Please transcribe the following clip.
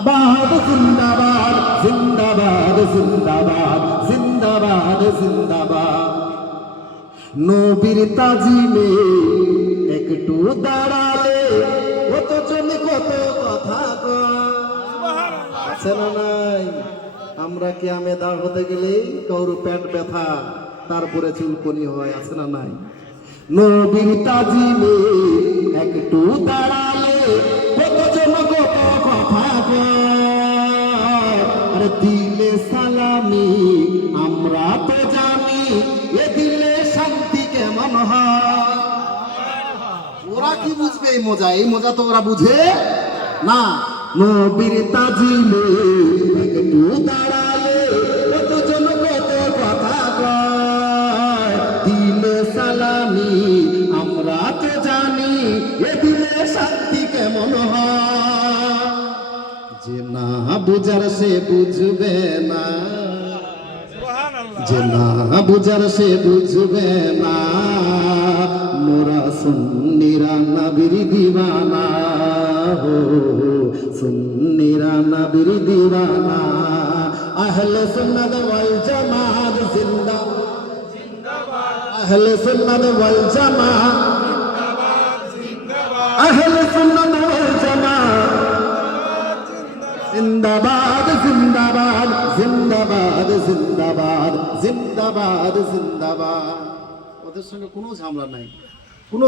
জিন্দাবাদ জিন্দাবাদ জিন্দাবাদ জিন্দাবাদ জিন্দাবাদ জিন্দাবাদ। নবীর তাজিমে একটু দাঁড়ালে কতজন কত কথা কয়, আছে না নাই? আমরা কিয়ামে দাঁড় হতে গেলে কারোর পেট ব্যথা, তারপরে চুলকনি হয়, আছে না নাই? নবীর তাজিমে একটু দাঁড়ালে কতজন কত কথা কয়। আরে দিলে সালামি আমরা তো জানি, এ দিলে শান্তি কেমন হয়। ওরা কি বুঝবে এই মজা? এই মজা তো ওরা বুঝে না। নবীর তাজিমে একটু দাঁড়ালে কতজন কত কথা কয়। দিলে সালামি আমরা তো জানি, এ দিলে শান্তি কেমন হয়। যে না বুঝার সে বুঝবে না, যে না বুঝার সে বুঝবে না। মোরা সুন্নিরা নবীর দিওয়ানা, হো সুন্নিরা নবীর দিওয়ানা। আহলে সুন্নাত ওয়াল জামাত জিন্দাবাদ জিন্দাবাদ। আহলে সুন্নাত ওয়াল জামাত জিন্দাবাদ জিন্দাবাদ। আহলে সুন্নাত ওয়াল জামাত জিন্দাবাদ জিন্দাবাদ জিন্দাবাদ জিন্দাবাদ জিন্দাবাদ জিন্দাবাদ। ওদের সঙ্গে কোনো ঝামেলা নাই, কোনো